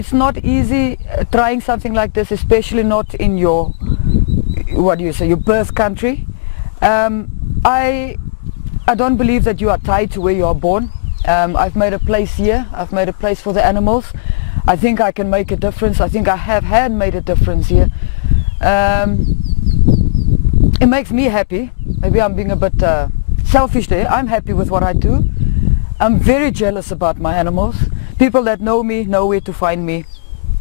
it's not easy trying something like this, especially not in your, what do you say, your birth country. I don't believe that you are tied to where you are born. I've made a place here, I've made a place for the animals. I think I can make a difference. I think I have made a difference here. It makes me happy. Maybe I'm being a bit selfish there. I'm happy with what I do. I'm very jealous about my animals. People that know me know where to find me,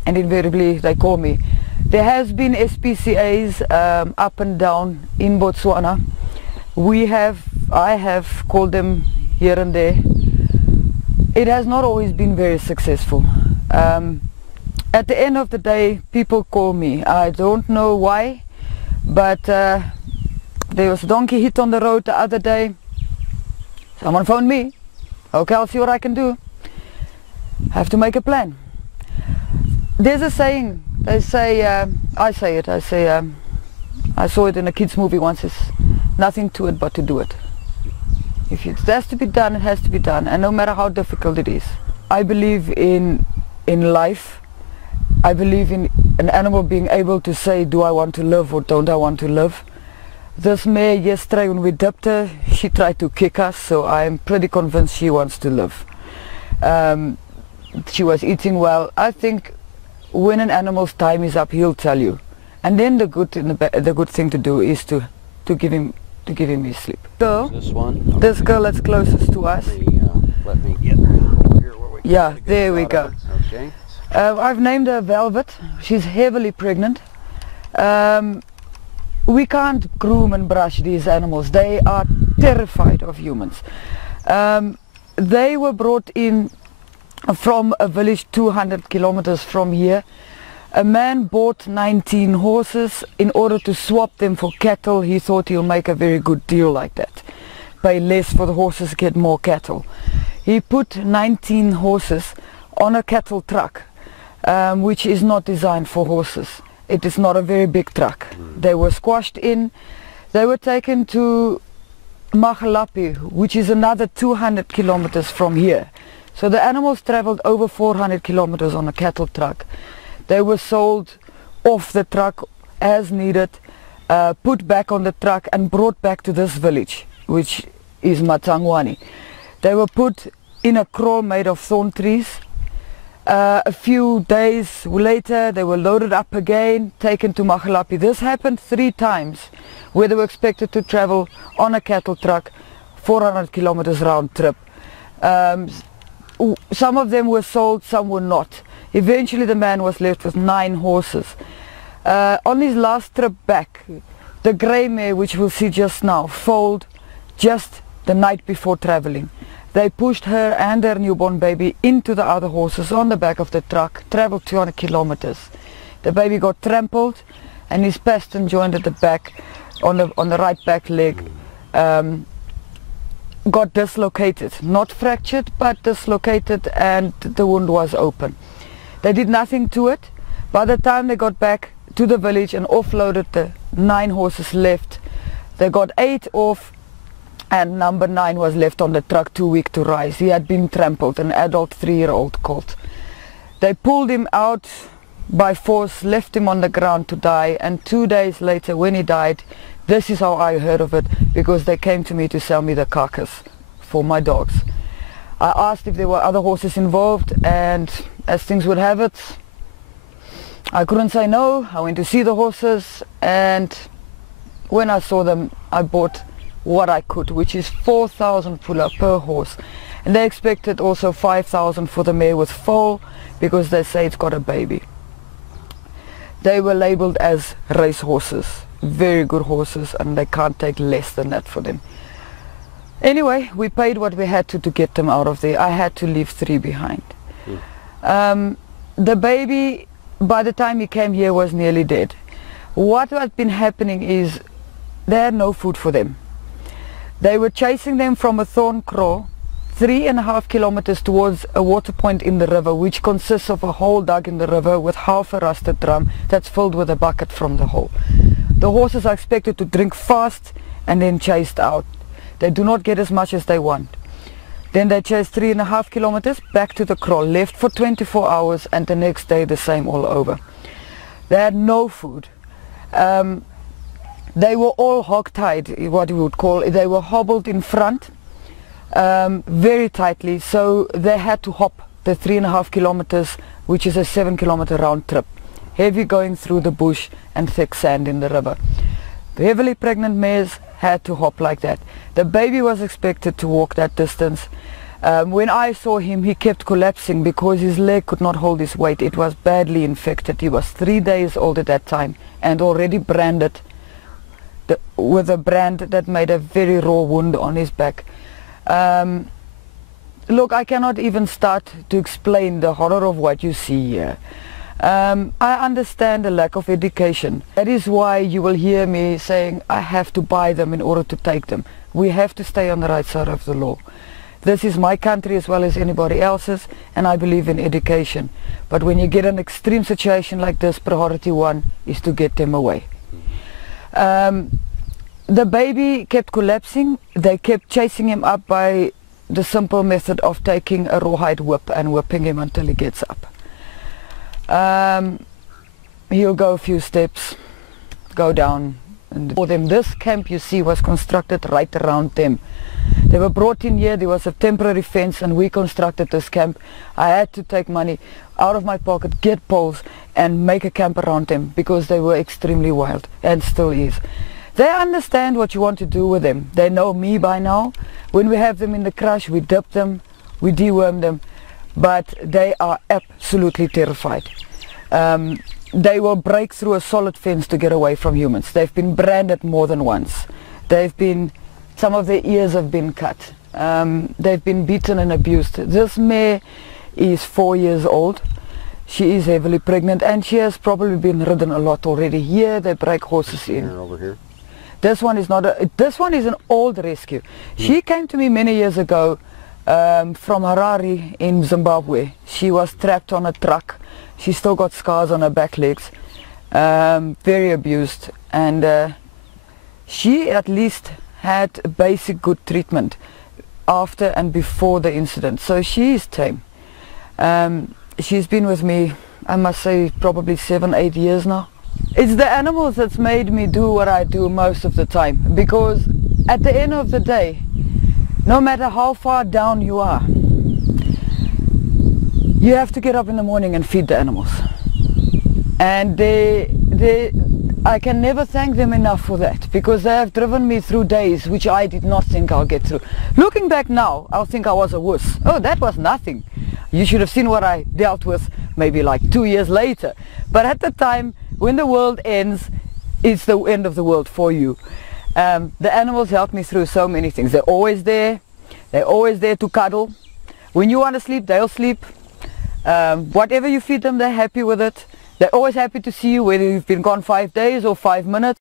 and invariably they call me. There has been SPCAs up and down in Botswana. I have called them here and there. It has not always been very successful. At the end of the day, people call me. I don't know why, but there was a donkey hit on the road the other day. Someone phoned me. Okay, I'll see what I can do. I have to make a plan. There's a saying, they say, I say it, I saw it in a kids movie once, it's nothing to it but to do it. If it has to be done, it has to be done, and no matter how difficult it is. I believe in life. I believe in an animal being able to say, do I want to live or don't I want to live? This mare yesterday when we dipped her, she tried to kick us, so I'm pretty convinced she wants to live. She was eating well. I think when an animal's time is up, he'll tell you. And then the good thing to do is to give him his sleep. So this one? This girl that's closest to us. Let me get over here where we can Yeah, there we go. Okay. I've named her Velvet. She's heavily pregnant. We can't groom and brush these animals. They are terrified of humans. They were brought in from a village 200 kilometers from here. A man bought 19 horses in order to swap them for cattle. He thought he'll make a very good deal like that. Pay less for the horses, get more cattle. He put 19 horses on a cattle truck, which is not designed for horses. It is not a very big truck. They were squashed in. They were taken to Magalapi, which is another 200 kilometers from here. So the animals traveled over 400 kilometers on a cattle truck. They were sold off the truck as needed, put back on the truck and brought back to this village, which is Matangwani. They were put in a kraal made of thorn trees. A few days later they were loaded up again, taken to Magalapi. This happened 3 times, where they were expected to travel on a cattle truck 400 kilometers round trip. Some of them were sold, some were not. Eventually the man was left with 9 horses. On his last trip back, the grey mare, which we'll see just now, foaled just the night before traveling. They pushed her and her newborn baby into the other horses on the back of the truck, traveled 200 kilometers. The baby got trampled and his pastern joint at the back, on the right back leg, got dislocated. Not fractured, but dislocated, and the wound was open. They did nothing to it. By the time they got back to the village and offloaded the 9 horses left, they got 8 off, and number 9 was left on the truck, too weak to rise. He had been trampled, an adult 3-year-old colt. They pulled him out by force, left him on the ground to die, and 2 days later when he died, this is how I heard of it, because they came to me to sell me the carcass for my dogs. I asked if there were other horses involved, and as things would have it, I couldn't say no. I went to see the horses, and when I saw them, I bought what I could, which is 4,000 pula per horse. And they expected also 5,000 for the mare with foal, because they say it's got a baby. They were labeled as race horses, very good horses, and they can't take less than that for them. Anyway, we paid what we had to get them out of there. I had to leave 3 behind. The baby, by the time he came here, was nearly dead. What had been happening is they had no food for them. They were chasing them from a thorn kraal 3.5 kilometers towards a water point in the river, which consists of a hole dug in the river with half a rusted drum that's filled with a bucket from the hole. The horses are expected to drink fast and then chased out. They do not get as much as they want. Then they chased 3.5 kilometers back to the kraal, left for 24 hours, and the next day the same all over. They had no food. They were all hog-tied, what we would call it. They were hobbled in front very tightly, so they had to hop the 3.5 kilometers, which is a 7-kilometer round trip. Heavy going through the bush and thick sand in the river. The heavily pregnant mares had to hop like that. The baby was expected to walk that distance. When I saw him, he kept collapsing because his leg could not hold his weight. It was badly infected. He was 3 days old at that time and already branded with a brand that made a very raw wound on his back. Look, I cannot even start to explain the horror of what you see here. I understand the lack of education. That is why you will hear me saying I have to buy them in order to take them. We have to stay on the right side of the law. This is my country as well as anybody else's, and I believe in education. But when you get an extreme situation like this, priority one is to get them away. The baby kept collapsing. They kept chasing him up by the simple method of taking a rawhide whip and whipping him until he gets up. He'll go a few steps, go down. And for them, this camp you see was constructed right around them. They were brought in here. There was a temporary fence and we constructed this camp. I had to take money out of my pocket, get poles and make a camp around them because they were extremely wild and still is. They understand what you want to do with them. They know me by now. When we have them in the crush, we dip them, we deworm them, but they are absolutely terrified. They will break through a solid fence to get away from humans. They've been branded more than once. Some of their ears have been cut. They've been beaten and abused. This mare is 4 years old. She is heavily pregnant and she has probably been ridden a lot already. Here they break horses in. Over here. This one is not this one is an old rescue. She came to me many years ago from Harare in Zimbabwe. She was trapped on a truck. She still got scars on her back legs, very abused, and she at least had basic good treatment after and before the incident. So she is tame. She's been with me, I must say, probably 7-8 years now. It's the animals that's made me do what I do most of the time, because at the end of the day, no matter how far down you are, you have to get up in the morning and feed the animals. And I can never thank them enough for that, because they have driven me through days which I did not think I'll get through. Looking back now, I'll think I was a wuss. Oh, that was nothing. You should have seen what I dealt with maybe like 2 years later. But at the time, when the world ends, it's the end of the world for you. The animals helped me through so many things. They're always there. They're always there to cuddle. When you want to sleep, they'll sleep. Whatever you feed them, they're happy with it. They're always happy to see you, whether you've been gone 5 days or 5 minutes.